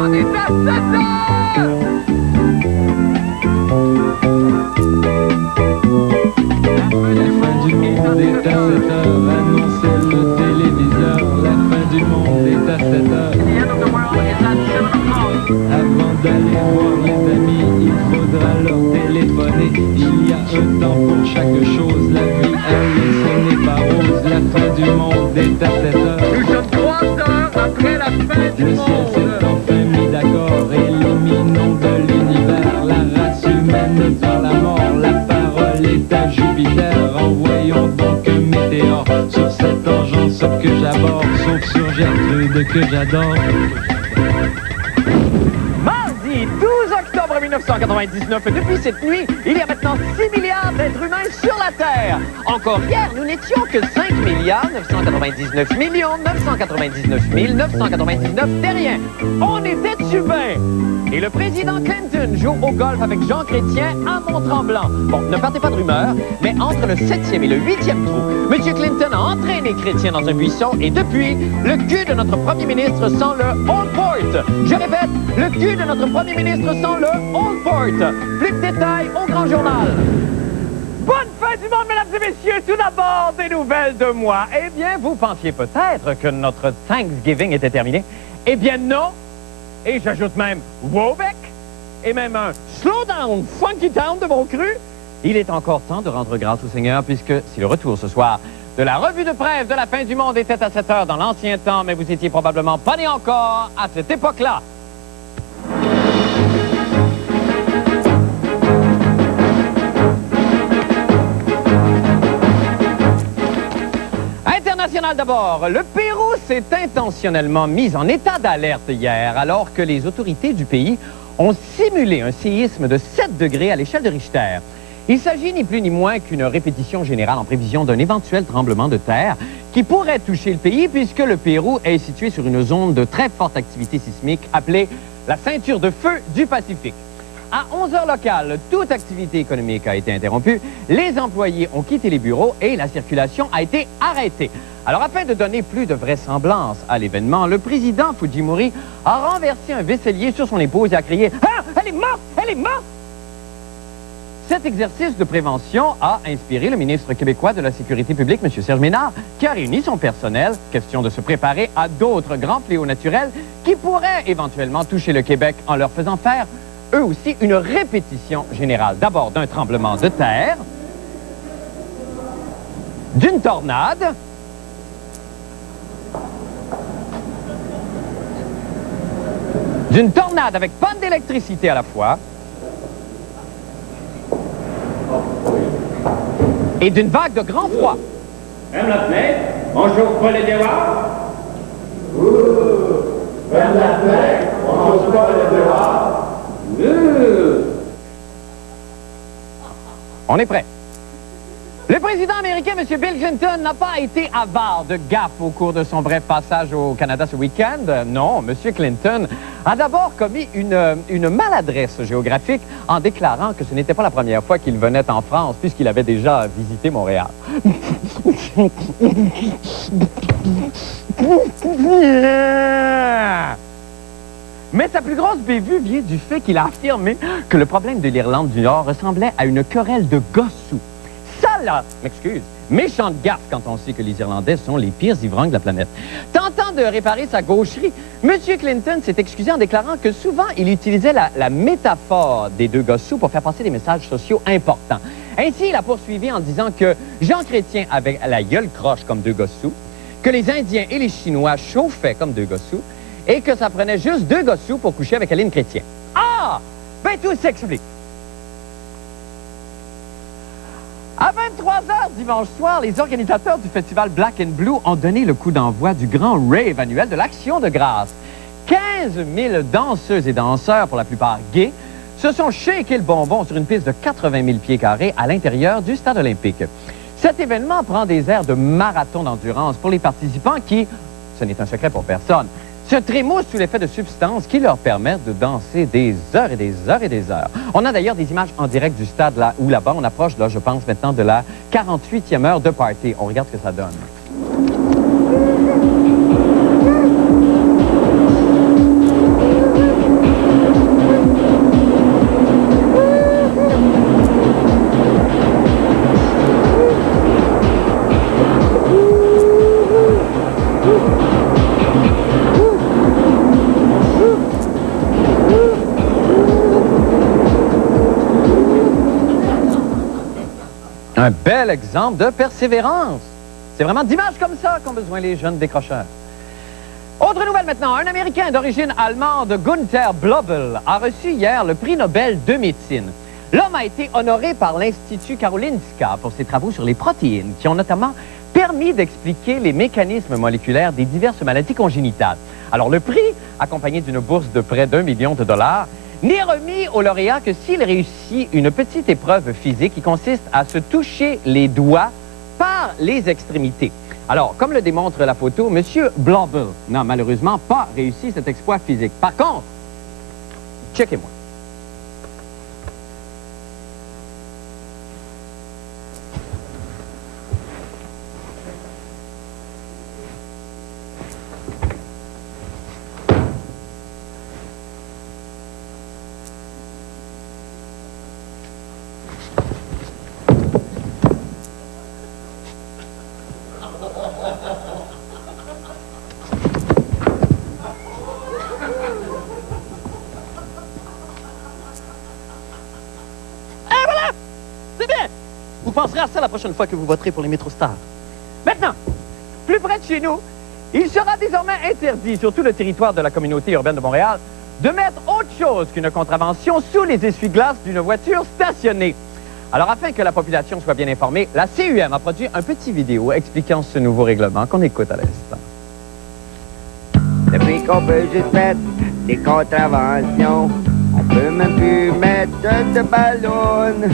monde est à 7 heures! La fin du monde est à 7 heures, annonçait le téléviseur. La fin du monde est à 7 heures. Avant d'aller voir les amis, il faudra leur téléphoner. Il y a un temps pour chaque chose, la vie, elle, ce n'est pas rose. La fin du monde est à 7 heures. Nous sommes 3 heures après la fin du Le ciel monde. s'est enfin mis d'accord, éliminons de l'univers la race humaine par la mort. La parole est à Jupiter, envoyons donc un météore sur cette engeance que j'aborde, sauf sur Gertrude que j'adore. Mardi 12 octobre 1999, depuis cette nuit, il y a maintenant 6 milliards d'êtres humains sur la Terre. Encore hier, nous n'étions que 5 milliards 999 millions 999 999 terriens. On était super. Et le président Clinton joue au golf avec Jean Chrétien à Mont-Tremblant. Bon, ne partez pas de rumeurs, mais entre le 7e et le 8e trou, M. Clinton a entraîné Chrétien dans un buisson et depuis, le cul de notre premier ministre sent le Old Port. Je répète, le cul de notre premier ministre sent le Old Port. Plus de détails au Grand Journal. Bonne fin du monde, mesdames et messieurs. Tout d'abord, des nouvelles de moi. Eh bien, vous pensiez peut-être que notre Thanksgiving était terminé. Eh bien, non. Et j'ajoute même Wobeck et même un Slow Down Funky Town de mon cru. Il est encore temps de rendre grâce au Seigneur puisque si le retour ce soir de la revue de presse de la fin du monde était à 7 heures dans l'ancien temps, mais vous étiez probablement pas né encore à cette époque-là. International d'abord. Le Pérou s'est intentionnellement mis en état d'alerte hier alors que les autorités du pays ont simulé un séisme de 7 degrés à l'échelle de Richter. Il s'agit ni plus ni moins qu'une répétition générale en prévision d'un éventuel tremblement de terre qui pourrait toucher le pays puisque le Pérou est situé sur une zone de très forte activité sismique appelée la ceinture de feu du Pacifique. À 11 heures locales, toute activité économique a été interrompue, les employés ont quitté les bureaux et la circulation a été arrêtée. Alors, afin de donner plus de vraisemblance à l'événement, le président Fujimori a renversé un vaisselier sur son épouse et a crié « Ah, elle est morte! Elle est morte! » Cet exercice de prévention a inspiré le ministre québécois de la Sécurité publique, M. Serge Ménard, qui a réuni son personnel, question de se préparer à d'autres grands fléaux naturels qui pourraient éventuellement toucher le Québec en leur faisant faire eux aussi, une répétition générale. D'abord, d'un tremblement de terre, d'une tornade, d'une tornade avec panne d'électricité à la fois, et d'une vague de grand froid. Ferme la fenêtre, on chauffe pas les dehors. Ferme la fenêtre, on chauffe pas les dehors. On est prêt. Le président américain, M. Bill Clinton, n'a pas été avare de gaffes au cours de son bref passage au Canada ce week-end. Non, M. Clinton a d'abord commis une maladresse géographique en déclarant que ce n'était pas la première fois qu'il venait en France, puisqu'il avait déjà visité Montréal. Mais sa plus grosse bévue vient du fait qu'il a affirmé que le problème de l'Irlande du Nord ressemblait à une querelle de gossous. Ça là, m'excuse, méchante gaffe quand on sait que les Irlandais sont les pires ivrognes de la planète. Tentant de réparer sa gaucherie, M. Clinton s'est excusé en déclarant que souvent il utilisait la métaphore des deux gossous pour faire passer des messages sociaux importants. Ainsi, il a poursuivi en disant que Jean Chrétien avait la gueule croche comme deux gossous, que les Indiens et les Chinois chauffaient comme deux gossous, et que ça prenait juste 2 gossous pour coucher avec Aline Chrétien. Ah! Ben tout s'explique. À 23h dimanche soir, les organisateurs du festival Black and Blue ont donné le coup d'envoi du grand rave annuel de l'Action de grâce. 15 000 danseuses et danseurs, pour la plupart gays, se sont shaké le bonbon sur une piste de 80 000 pieds carrés à l'intérieur du stade olympique. Cet événement prend des airs de marathon d'endurance pour les participants qui, ce n'est un secret pour personne, se trémoussent sous l'effet de substances qui leur permettent de danser des heures et des heures et des heures. On a d'ailleurs des images en direct du stade là, où là-bas, on approche, là, je pense maintenant, de la 48e heure de party. On regarde ce que ça donne. Quel exemple de persévérance! C'est vraiment d'images comme ça qu'ont besoin les jeunes décrocheurs. Autre nouvelle maintenant. Un Américain d'origine allemande, Gunther Blobel, a reçu hier le prix Nobel de médecine. L'homme a été honoré par l'Institut Karolinska pour ses travaux sur les protéines, qui ont notamment permis d'expliquer les mécanismes moléculaires des diverses maladies congénitales. Alors, le prix, accompagné d'une bourse de près d'1 million de dollars, n'est remis au lauréat que s'il réussit une petite épreuve physique qui consiste à se toucher les doigts par les extrémités. Alors, comme le démontre la photo, M. Blobel n'a malheureusement pas réussi cet exploit physique. Par contre, checkez-moi. Vous penserez à ça la prochaine fois que vous voterez pour les métrostars. Maintenant, plus près de chez nous, il sera désormais interdit sur tout le territoire de la communauté urbaine de Montréal de mettre autre chose qu'une contravention sous les essuie-glaces d'une voiture stationnée. Alors, afin que la population soit bien informée, la CUM a produit un petit vidéo expliquant ce nouveau règlement qu'on écoute à l'instant. Depuis qu'on peut juste mettre des contraventions, on peut même plus mettre de ballons.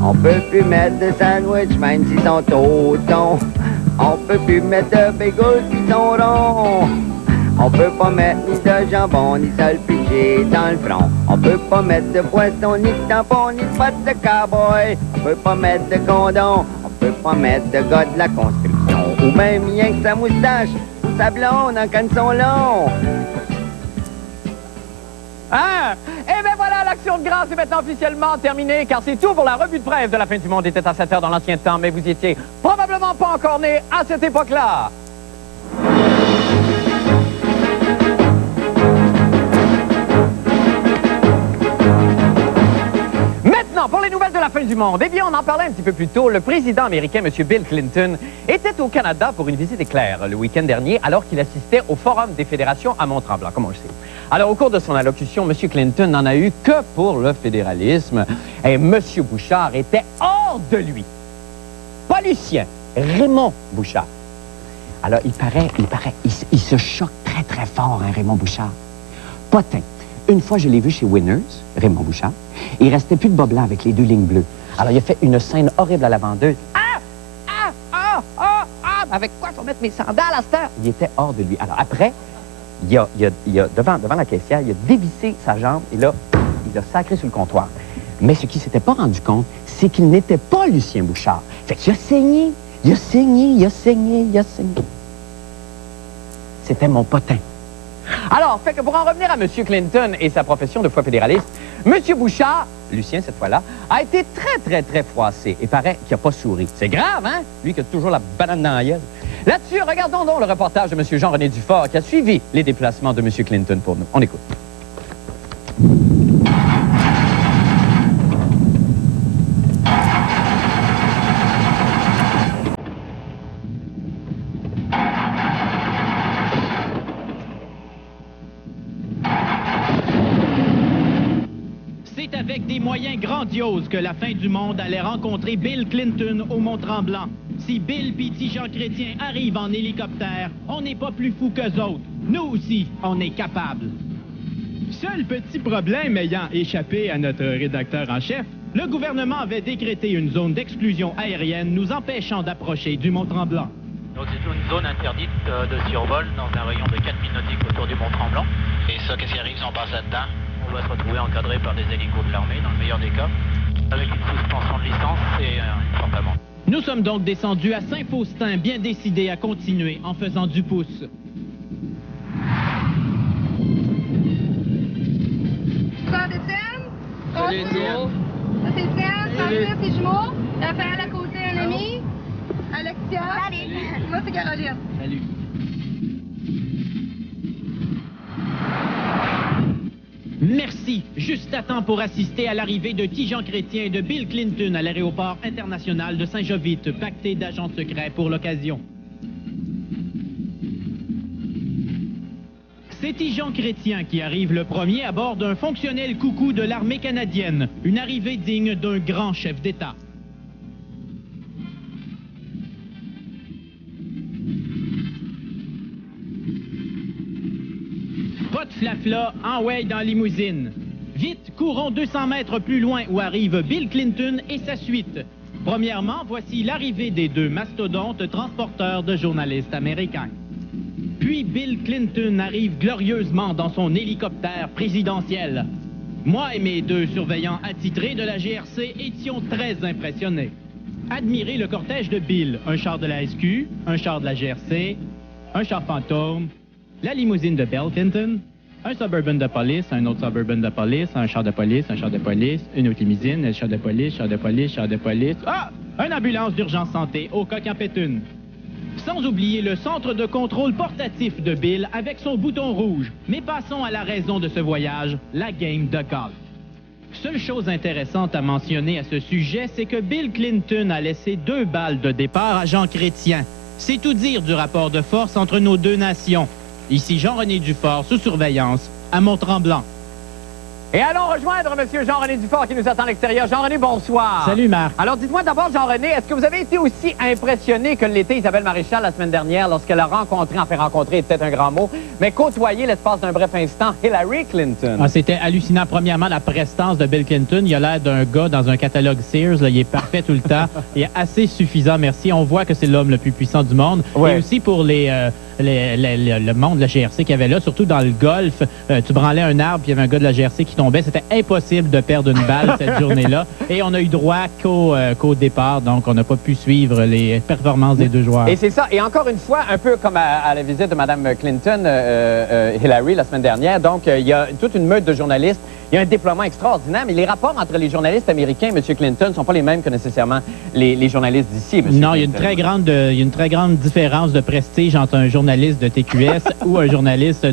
On peut plus mettre de sandwich même s'ils sont au thon. On peut plus mettre de bagels qui sont ronds. On peut pas mettre ni de jambon ni salpicé dans le front. On peut pas mettre de poisson ni de tampon ni de bottes de cowboy. On peut pas mettre de condom. On peut pas mettre de gars de la construction. Ou même rien que sa moustache ou sa blonde en canson long. Hein? Eh bien voilà, l'action de grâce est maintenant officiellement terminée, car c'est tout pour la revue de presse de la fin du monde. Était à 7 heures dans l'ancien temps, mais vous y étiez probablement pas encore né à cette époque-là. Maintenant, pour les nouvelles de la fin du monde, eh bien, on en parlait un petit peu plus tôt. Le président américain, M. Bill Clinton, était au Canada pour une visite éclair le week-end dernier, alors qu'il assistait au Forum des fédérations à Mont-Tremblant, comme on le sait. Alors, au cours de son allocution, M. Clinton n'en a eu que pour le fédéralisme. Et M. Bouchard était hors de lui. Pas Lucien, Raymond Bouchard. Alors, il se choque très, très fort, hein, Raymond Bouchard. Potin. Une fois, je l'ai vu chez Winners, Raymond Bouchard. Il restait plus de bas blanc avec les 2 lignes bleues. Alors, il a fait une scène horrible à la vendeuse. Avec quoi faut mettre mes sandales à cette heure? Il était hors de lui. Alors, après, il a devant la caissière, il a dévissé sa jambe et là, il a sacré sur le comptoir. Mais ce qu'il s'était pas rendu compte, c'est qu'il n'était pas Lucien Bouchard. Fait qu'il a saigné, il a saigné. C'était mon potin. Alors, fait que pour en revenir à M. Clinton et sa profession de foi fédéraliste, M. Bouchard, Lucien cette fois-là, a été très froissé et paraît qu'il n'a pas souri. C'est grave, hein? Lui qui a toujours la banane dans la gueule. Là-dessus, regardons donc le reportage de M. Jean-René Dufort qui a suivi les déplacements de M. Clinton pour nous. On écoute. C'est avec des moyens grandioses que la fin du monde allait rencontrer Bill Clinton au Mont-Tremblant. Si Bill et Jean Chrétien arrivent en hélicoptère, on n'est pas plus fous qu'eux autres. Nous aussi, on est capables. Seul petit problème ayant échappé à notre rédacteur en chef, le gouvernement avait décrété une zone d'exclusion aérienne nous empêchant d'approcher du Mont-Tremblant. Donc c'est une zone interdite de survol dans un rayon de 4 milles nautiques autour du Mont-Tremblant. Et ça, qu'est-ce qui arrive si on passe là-dedans? On doit se retrouver encadré par des hélicos de l'armée, dans le meilleur des cas, avec une suspension de licence et une porte amende. Nous sommes donc descendus à Saint-Faustin, bien décidés à continuer en faisant du pouce. Ça Étienne? Ça c'est Étienne, Francis, c'est jumeaux. Raphaël à côté, un ami. Alexia. Salut. Moi, c'est Caroline. Salut. Merci Paris, juste à temps pour assister à l'arrivée de Tijan Chrétien et de Bill Clinton à l'aéroport international de Saint-Jovite, pacté d'agents secrets pour l'occasion. C'est Tijan Chrétien qui arrive le premier à bord d'un fonctionnel coucou de l'armée canadienne, une arrivée digne d'un grand chef d'État. Pas de flafla, en way dans la limousine. Vite, courons 200 mètres plus loin où arrive Bill Clinton et sa suite. Premièrement, voici l'arrivée des deux mastodontes transporteurs de journalistes américains. Puis Bill Clinton arrive glorieusement dans son hélicoptère présidentiel. Moi et mes deux surveillants attitrés de la GRC étions très impressionnés. Admirez le cortège de Bill, un char de la SQ, un char de la GRC, un char fantôme, la limousine de Bill Clinton, un Suburban de police, un autre Suburban de police, un char de police, un char de police, une autre limousine, un char de police, char de police, char de police. Ah! Une ambulance d'urgence santé au coq en pétune. Sans oublier le centre de contrôle portatif de Bill avec son bouton rouge. Mais passons à la raison de ce voyage, la game de golf. Seule chose intéressante à mentionner à ce sujet, c'est que Bill Clinton a laissé 2 balles de départ à Jean Chrétien. C'est tout dire du rapport de force entre nos deux nations. Ici Jean-René Dufort, sous surveillance, à Mont-Tremblant. Et allons rejoindre M. Jean-René Dufort qui nous attend à l'extérieur. Jean-René, bonsoir. Salut, Marc. Alors, dites-moi d'abord, Jean-René, est-ce que vous avez été aussi impressionné que l'était Isabelle Maréchal la semaine dernière lorsqu'elle a rencontré, enfin rencontré est peut-être un grand mot, mais côtoyé l'espace d'un bref instant Hillary Clinton? Ah, c'était hallucinant. Premièrement, la prestance de Bill Clinton. Il a l'air d'un gars dans un catalogue Sears. Là. Il est parfait tout le temps. Il est assez suffisant, merci. On voit que c'est l'homme le plus puissant du monde. Ouais. Et aussi pour le monde de la GRC qu'il y avait là, surtout dans le golf. Tu branlais un arbre, puis il y avait un gars de la GRC qui tombait. C'était impossible de perdre une balle cette journée-là. Et on a eu droit qu'au départ, donc on n'a pas pu suivre les performances des deux joueurs. Et c'est ça. Et encore une fois, un peu comme à la visite de Mme Clinton, Hillary, la semaine dernière, donc il y a toute une meute de journalistes. Il y a un déploiement extraordinaire, mais les rapports entre les journalistes américains et M. Clinton ne sont pas les mêmes que nécessairement les journalistes d'ici, M. Non, il y a Clinton. une très grande différence de prestige entre un journaliste de TQS ou un journaliste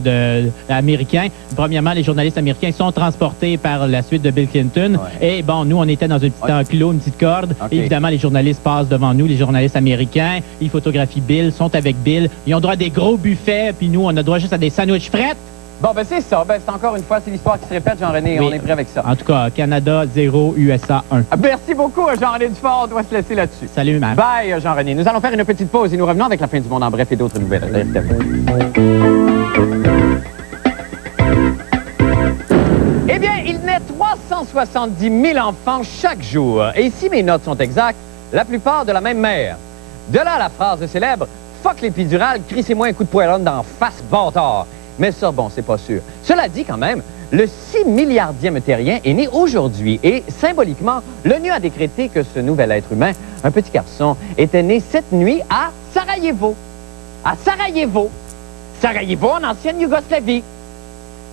américain. Premièrement, les journalistes américains sont transportés par la suite de Bill Clinton. Ouais. Et bon, nous, on était dans un petit enclos, une petite corde. Okay. Évidemment, les journalistes passent devant nous, les journalistes américains. Ils photographient Bill, sont avec Bill. Ils ont droit à des gros buffets, puis nous, on a droit juste à des sandwichs frettes. Bon, ben c'est ça. Ben, c'est encore une fois, c'est l'histoire qui se répète, Jean-René. Oui. On est prêt avec ça. En tout cas, Canada 0, USA 1. Merci beaucoup, Jean-René Dufort. On doit se laisser là-dessus. Salut, Marc. Bye, Jean-René. Nous allons faire une petite pause et nous revenons avec la fin du monde en bref et d'autres nouvelles. Eh bien, il naît 370 000 enfants chaque jour. Et si mes notes sont exactes, la plupart de la même mère. De là la phrase célèbre « Fuck l'épidurale, crissez-moi un coup de poêlonne d'en face, bâtard ». Mais ça, bon, c'est pas sûr. Cela dit, quand même, le 6 milliardième terrien est né aujourd'hui et, symboliquement, l'ONU a décrété que ce nouvel être humain, un petit garçon, était né cette nuit à Sarajevo. À Sarajevo. Sarajevo, en ancienne Yougoslavie.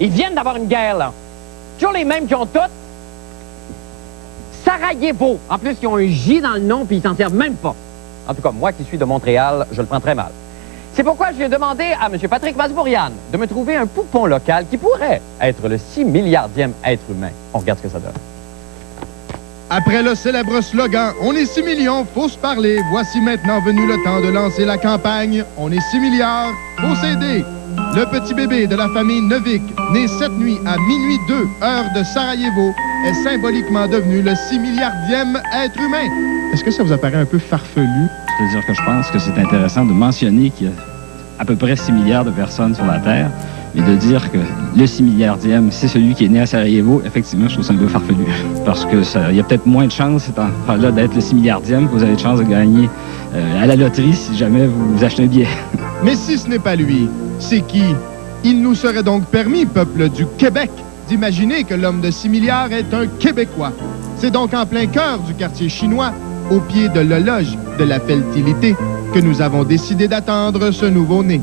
Ils viennent d'avoir une guerre, là. Toujours les mêmes qui ont toutes. Sarajevo. En plus, ils ont un J dans le nom, puis ils s'en servent même pas. En tout cas, moi qui suis de Montréal, je le prends très mal. C'est pourquoi je vais demander à M. Patrick Masbourian de me trouver un poupon local qui pourrait être le 6 milliardième être humain. On regarde ce que ça donne. Après le célèbre slogan « On est 6 millions, faut se parler », voici maintenant venu le temps de lancer la campagne « On est 6 milliards, faut s'aider ». Le petit bébé de la famille Novik, né cette nuit à minuit 2, heure de Sarajevo, est symboliquement devenu le 6 milliardième être humain. Est-ce que ça vous apparaît un peu farfelu? C'est-à-dire que je pense que c'est intéressant de mentionner qu'il y a à peu près 6 milliards de personnes sur la Terre, et de dire que le 6 milliardième, c'est celui qui est né à Sarajevo, effectivement, je trouve ça un peu farfelu. Parce que il y a peut-être moins de chances là d'être le 6 milliardième que vous avez de chance de gagner à la loterie si jamais vous achetez un billet. Mais si ce n'est pas lui, c'est qui? Il nous serait donc permis, peuple du Québec, d'imaginer que l'homme de 6 milliards est un Québécois. C'est donc en plein cœur du quartier chinois, au pied de l'horloge de la fertilité, que nous avons décidé d'attendre ce nouveau-né.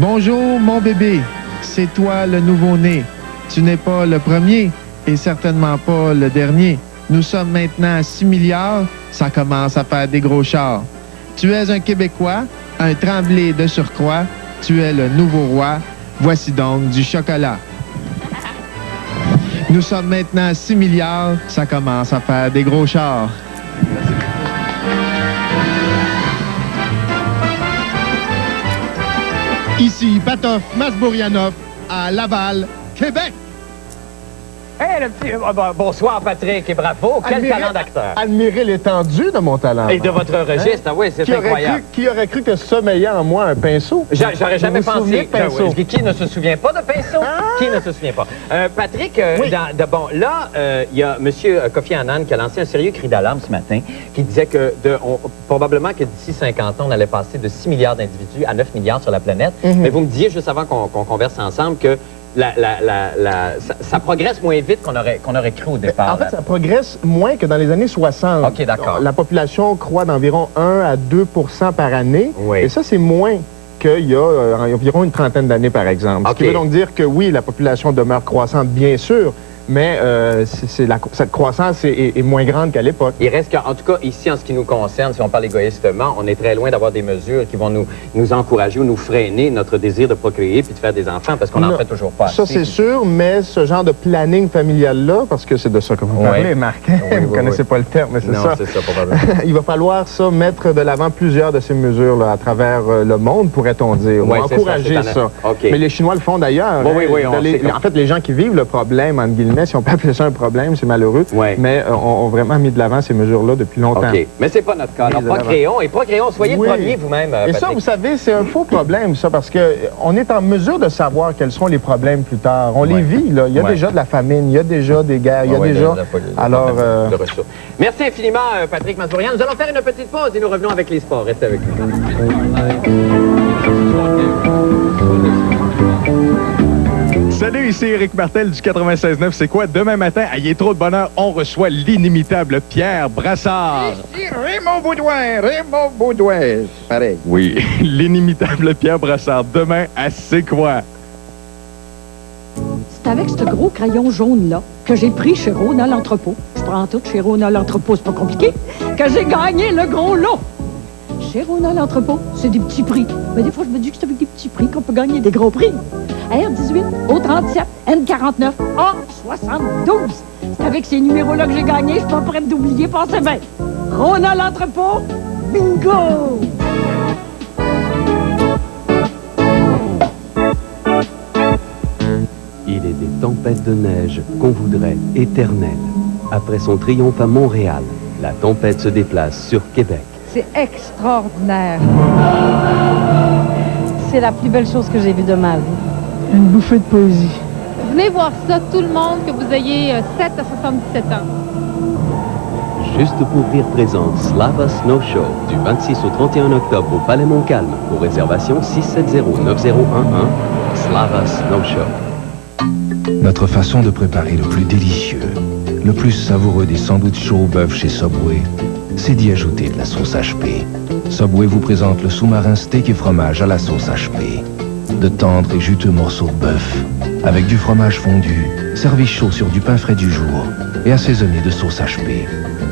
Bonjour, mon bébé. C'est toi le nouveau-né. Tu n'es pas le premier et certainement pas le dernier. Nous sommes maintenant à 6 milliards. Ça commence à faire des gros chars. Tu es un Québécois, un Tremblay de surcroît. Tu es le nouveau roi. Voici donc du chocolat. Nous sommes maintenant à 6 milliards. Ça commence à faire des gros chars. Ici Patof Masbourianov à Laval, Québec. Hey, le petit... bonsoir, Patrick, et bravo. Quel talent d'acteur. Admirez l'étendue de mon talent. Et de votre registre, ah oui, c'est incroyable. Qui aurait cru que sommeillait en moi un pinceau? J'aurais jamais pensé. Pinceau? Qui ne se souvient pas de pinceau? Qui ne se souvient pas? Patrick, oui. bon, là, il y a M. Kofi Annan qui a lancé un sérieux cri d'alarme ce matin, qui disait que probablement que d'ici 50 ans, on allait passer de 6 milliards d'individus à 9 milliards sur la planète. Mais vous me disiez, juste avant qu'on converse ensemble, que ça progresse moins vite qu'on aurait cru au départ. En fait, ça progresse moins que dans les années 60. OK, d'accord. La population croît d'environ 1 à 2 par année. Oui. Et ça, c'est moins qu'il y a environ une trentaine d'années, par exemple. Okay. Ce qui veut donc dire que oui, la population demeure croissante, bien sûr, mais cette croissance est moins grande qu'à l'époque. Il reste qu'en tout cas, ici, en ce qui nous concerne, si on parle égoïstement, on est très loin d'avoir des mesures qui vont nous encourager ou nous freiner notre désir de procréer puis de faire des enfants, parce qu'on n'en fait toujours pas. Ça, c'est sûr, mais ce genre de planning familial-là, parce que c'est de ça que vous parlez, Marc, vous ne connaissez pas le terme, mais c'est ça. Non, c'est ça, probablement. Il va falloir, ça, mettre de l'avant plusieurs de ces mesures-là à travers le monde, pourrait-on dire, ou encourager ça. Okay. Mais les Chinois le font d'ailleurs. Oui, en fait, les gens qui vivent le problème, entre guillemets, si on peut appeler ça un problème, c'est malheureux, mais ont vraiment mis de l'avant ces mesures-là depuis longtemps. OK. Mais c'est pas notre cas. Alors, procréons, soyez le premier vous-même, Et ça, vous savez, c'est un faux problème, ça, parce qu'on est en mesure de savoir quels seront les problèmes plus tard. On les vit, là. Il y a déjà de la famine, il y a déjà des guerres, il y a déjà... Alors... Merci infiniment, Patrick Masbourian. Nous allons faire une petite pause et nous revenons avec les sports. Restez avec nous. Salut, ici Éric Martel du 96.9. C'est quoi? Demain matin, à Il est trop de bonheur, on reçoit l'inimitable Pierre Brassard. Ici Raymond Baudouin. Pareil. Oui, l'inimitable Pierre Brassard. Demain, à C'est quoi? C'est avec ce gros crayon jaune-là que j'ai pris chez Rona l'entrepôt. Je prends tout chez Rona l'entrepôt, c'est pas compliqué. Que j'ai gagné le gros lot. Chez Rona l'entrepôt, c'est des petits prix. Mais des fois, je me dis que c'est avec des petits prix qu'on peut gagner des gros prix. R18, O37, N49, A72. C'est avec ces numéros-là que j'ai gagné. Je suis pas prête d'oublier, pensez bien. Rona l'entrepôt, bingo! Il est des tempêtes de neige qu'on voudrait éternelles. Après son triomphe à Montréal, la tempête se déplace sur Québec. C'est extraordinaire. C'est la plus belle chose que j'ai vue de ma vie. Une bouffée de poésie. Venez voir ça, tout le monde, que vous ayez 7 à 77 ans. Juste pour rire présente Slava Snow Show du 26 au 31 octobre au Palais Montcalm. Pour réservation 670-9011. Slava Snow Show. Notre façon de préparer le plus délicieux, le plus savoureux des sandwichs chauds au bœuf chez Subway, c'est d'y ajouter de la sauce HP. Subway vous présente le sous-marin steak et fromage à la sauce HP. De tendres et juteux morceaux de bœuf, avec du fromage fondu, servi chaud sur du pain frais du jour et assaisonné de sauce HP.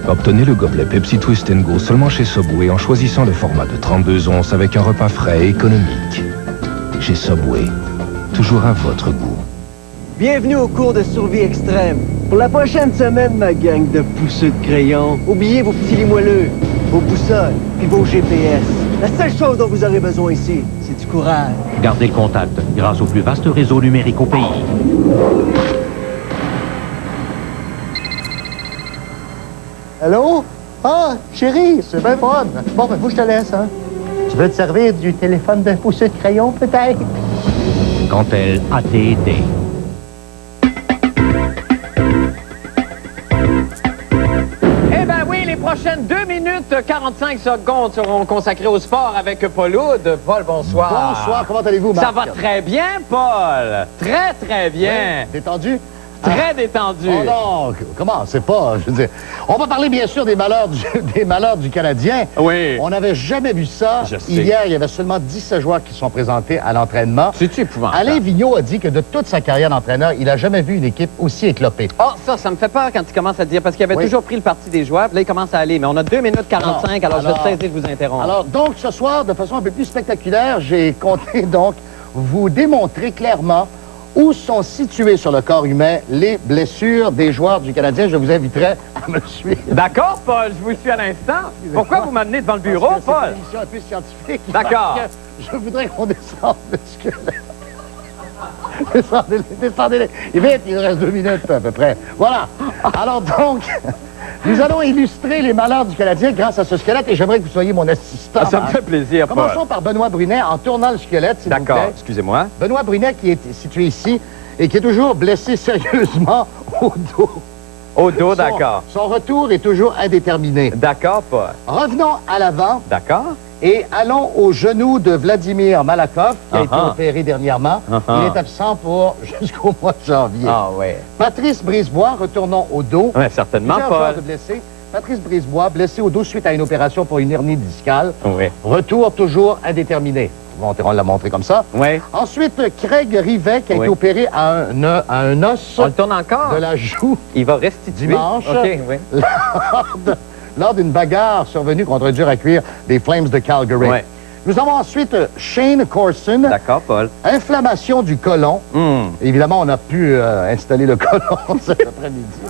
Obtenez le gobelet Pepsi Twist & Go seulement chez Subway en choisissant le format de 32 onces avec un repas frais et économique. Chez Subway, toujours à votre goût. Bienvenue au cours de survie extrême. Pour la prochaine semaine, ma gang de pousseux de crayons, oubliez vos petits lits moelleux, vos boussoles et vos GPS. La seule chose dont vous aurez besoin ici, c'est du courage. Gardez le contact grâce au plus vaste réseau numérique au pays. Allô? Ah, chérie, c'est bien fun. Bon, ben, faut que je te laisse, hein. Tu veux te servir du téléphone d'un pousseux de crayon, peut-être? Quand elle AT&T. Eh bien oui, les prochaines 2 minutes 45 secondes seront consacrées au sport avec Paul Oud. Paul, bonsoir. Bonsoir, comment allez-vous, Marc? Ça va très bien, Paul. Très, très bien. Oui, détendu? Très détendu. Oh non, comment? C'est pas, je veux dire... On va parler bien sûr des malheurs du Canadien. Oui. On n'avait jamais vu ça. Je sais. Hier, il y avait seulement 17 joueurs qui sont présentés à l'entraînement. C'est-tu épouvantable? Alain Vigneault a dit que de toute sa carrière d'entraîneur, il n'a jamais vu une équipe aussi éclopée. Ah, ça me fait peur quand il commence à dire, parce qu'il avait toujours pris le parti des joueurs, puis là, il commence à aller. Mais on a 2 minutes 45, alors je vais cesser de vous interrompre. Alors, donc, ce soir, de façon un peu plus spectaculaire, j'ai compté, donc, vous démontrer clairement où sont situées sur le corps humain les blessures des joueurs du Canadien. Je vous inviterai à me suivre. D'accord, Paul, je vous suis à l'instant. Pourquoi vous m'amenez devant le bureau, Paul? C'est une émission un peu scientifique. D'accord. Je voudrais qu'on descende le squelette. Descendez-les. Et vite, il nous reste 2 minutes à peu près. Voilà. Alors donc, nous allons illustrer les malheurs du Canadien grâce à ce squelette et j'aimerais que vous soyez mon assistant. Ah, ça me fait plaisir, Paul. Commençons par Benoît Brunet en tournant le squelette, s'il vous plaît. D'accord, excusez-moi. Benoît Brunet qui est situé ici et qui est toujours blessé sérieusement au dos. Au dos, d'accord. Son retour est toujours indéterminé. D'accord, Paul. Revenons à l'avant. D'accord. Et allons au genou de Vladimir Malakhov, qui a été opéré dernièrement. Il est absent pour jusqu'au mois de janvier. Ah oui. Patrice Brisebois, retournons au dos. Oui, certainement, Paul. De blessés. Patrice Brisebois, blessé au dos suite à une opération pour une hernie discale. Oui. Retour toujours indéterminé. Bon, on l'a montré comme ça. Oui. Ensuite, Craig Rivet, qui a été opéré à un os. On le tourne encore? De la joue. Il va restituer. Dimanche. OK, oui. Lors d'une bagarre survenue contre un dur à cuire des Flames de Calgary. Ouais. Nous avons ensuite Shane Corson. D'accord, Paul. Inflammation du côlon. Évidemment, on a pu installer le côlon cet après-midi.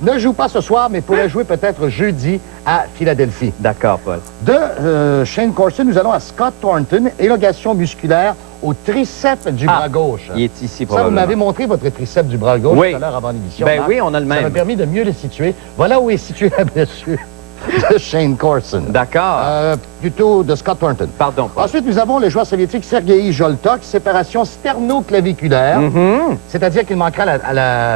Ne joue pas ce soir, mais pourrait jouer peut-être jeudi à Philadelphie. D'accord, Paul. De Shane Corson, nous allons à Scott Thornton, élongation musculaire au triceps du bras gauche. Il est ici, Ça, vous probablement. m'avez montré votre triceps du bras gauche tout à l'heure avant l'émission. Ben Marc. oui, on a le même. Ça m'a permis de mieux le situer. Voilà où est située la blessure de Shane Corson. D'accord. Plutôt de Scott Thornton. Pardon, Paul. Ensuite, nous avons le joueur soviétique Sergei Joltok, séparation sternoclaviculaire. C'est-à-dire qu'il manquera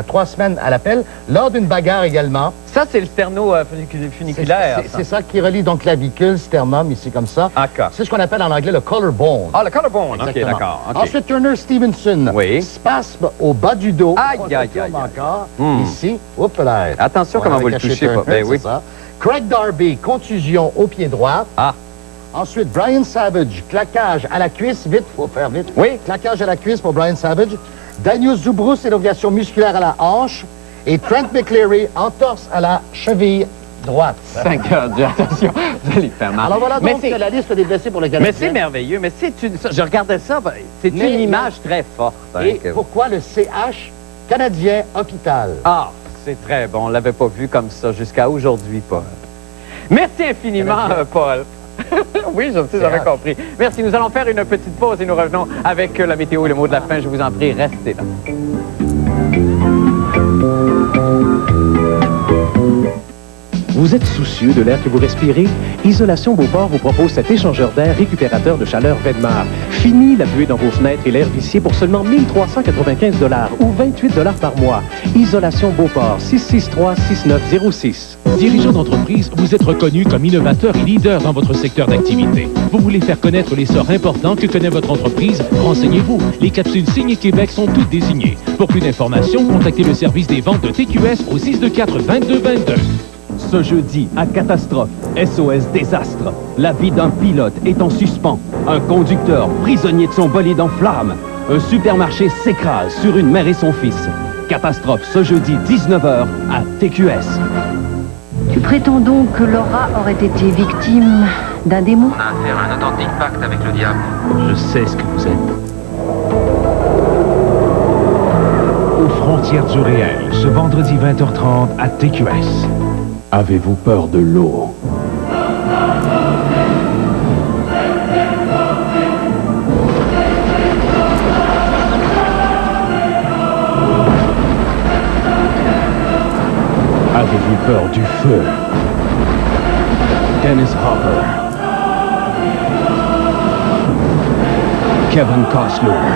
3 semaines à l'appel, lors d'une bagarre également. Ça, c'est le sterno-funiculaire. C'est ça qui relie donc clavicule, sternum, ici comme ça. D'accord. C'est ce qu'on appelle en anglais le collarbone. Ah, le collarbone. OK, Exactement. d'accord. OK. Ensuite, Turner Stevenson. Oui. Spasme au bas du dos. Aïe, On aïe, retourne aïe, encore. aïe. Ici. Oups là. Attention comment vous le touchez, pas. Ben oui. Ça. Craig Darby, contusion au pied droit. Ah. Ensuite, Brian Savage, claquage à la cuisse. Vite, faut faire vite. Oui. Claquage à la cuisse pour Brian Savage. Daniel Zubrus, élongation musculaire à la hanche. Et Trent McCleary, entorse à la cheville droite. 5 heures, attention, vous allez faire mal. Alors voilà donc Mais la liste des blessés pour le Canadien. Mais c'est merveilleux, mais je regardais ça, c'est une image très forte. Et pourquoi le CH Canadien Hôpital? Ah, c'est très bon, on l'avait pas vu comme ça jusqu'à aujourd'hui, Paul. Merci infiniment, Paul. Oui, je sais, j'avais compris. Merci, nous allons faire une petite pause et nous revenons avec la météo et le mot de la fin. Je vous en prie, restez là. Vous êtes soucieux de l'air que vous respirez? Isolation Beauport vous propose cet échangeur d'air récupérateur de chaleur Vedmar. Fini la buée dans vos fenêtres et l'air vicié pour seulement 1 395 $ ou 28 $ par mois. Isolation Beauport, 663-6906. Dirigeant d'entreprise, vous êtes reconnu comme innovateur et leader dans votre secteur d'activité. Vous voulez faire connaître l'essor important que connaît votre entreprise? Renseignez-vous. Les capsules signées Québec sont toutes désignées. Pour plus d'informations, contactez le service des ventes de TQS au 624-2222. Ce jeudi, à Catastrophe, SOS Désastre, la vie d'un pilote est en suspens. Un conducteur prisonnier de son bolide en flammes. Un supermarché s'écrase sur une mère et son fils. Catastrophe ce jeudi, 19h, à TQS. Tu prétends donc que Laura aurait été victime d'un démon? On a affaire à un authentique pacte avec le diable. Je sais ce que vous êtes. Aux frontières du réel, ce vendredi 20h30 à TQS. Avez-vous peur de l'eau? Avez-vous peur du feu? Dennis Hopper. Kevin Costner.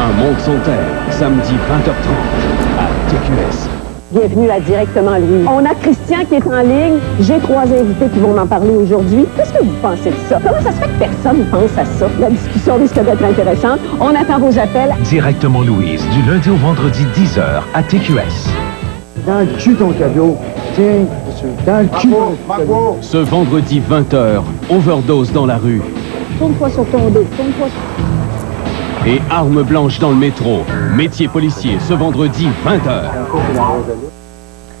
Un monde sans terre, samedi 20h30, à TQS. Bienvenue à Directement Louise. On a Christian qui est en ligne. J'ai 3 invités qui vont m'en parler aujourd'hui. Qu'est-ce que vous pensez de ça? Comment ça se fait que personne ne pense à ça? La discussion risque d'être intéressante. On attend vos appels. Directement Louise, du lundi au vendredi 10h à TQS. Dans le cul, ton cadeau. Tiens, dans le cul. Ce vendredi 20h, overdose dans la rue. Tourne-toi sur ton dos. Tourne-toi sur... Et arme blanche dans le métro. Métier policier, ce vendredi 20h.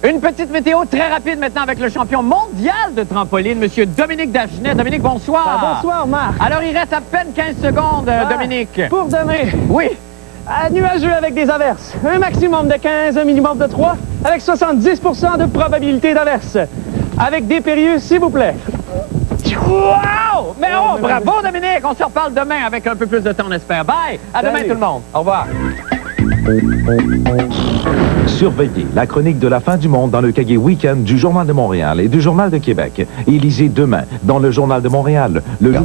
Une petite météo très rapide maintenant avec le champion mondial de trampoline, M. Dominique Dagenet. Dominique, bonsoir. Bonsoir, Marc. Alors, il reste à peine 15 secondes, Dominique. Pour demain. Oui. Nuageux avec des averses. Un maximum de 15, un minimum de 3, avec 70 de probabilité d'averse. Avec des périlleux, s'il vous plaît. Wow! Mais oh, bravo, Dominique! On se reparle demain avec un peu plus de temps, on espère. Bye! À demain, tout le monde. Au revoir. Surveillez la chronique de la fin du monde dans le cahier Week-end du Journal de Montréal et du Journal de Québec. Et lisez demain dans le Journal de Montréal le